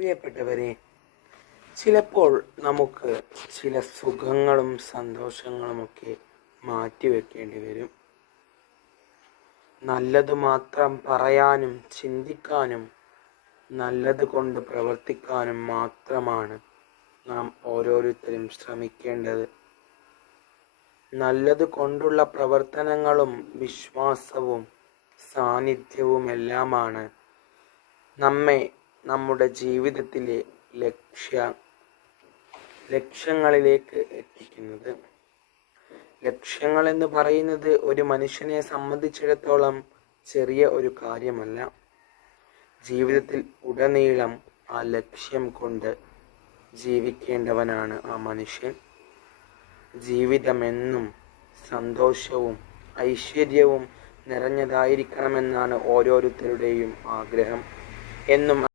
പ്രിയപ്പെട്ടവരെ, ചിലപ്പോൾ നമുക്ക് ചില സുഖങ്ങളും സന്തോഷങ്ങളുമൊക്കെ മാറ്റിവെക്കേണ്ടി വരും. നല്ലത് മാത്രം പറയാനും ചിന്തിക്കാനും നല്ലത് കൊണ്ട് പ്രവർത്തിക്കാനും മാത്രമാണ് നാം ഓരോരുത്തരും ശ്രമിക്കേണ്ടത്. നല്ലത് കൊണ്ടുള്ള പ്രവർത്തനങ്ങളും വിശ്വാസവും സാന്നിധ്യവുമെല്ലാമാണ് നമ്മെ നമ്മുടെ ജീവിതത്തിലെ ലക്ഷ്യങ്ങളിലേക്ക് എത്തിക്കുന്നത്. ലക്ഷ്യങ്ങൾ എന്ന് പറയുന്നത് ഒരു മനുഷ്യനെ സംബന്ധിച്ചിടത്തോളം ചെറിയ ഒരു കാര്യമല്ല. ജീവിതത്തിൽ ഉടനീളം ആ ലക്ഷ്യം കൊണ്ട് ജീവിക്കേണ്ടവനാണ് ആ മനുഷ്യൻ. ജീവിതമെന്നും സന്തോഷവും ഐശ്വര്യവും നിറഞ്ഞതായിരിക്കണമെന്നാണ് ഓരോരുത്തരുടെയും ആഗ്രഹം. എന്നും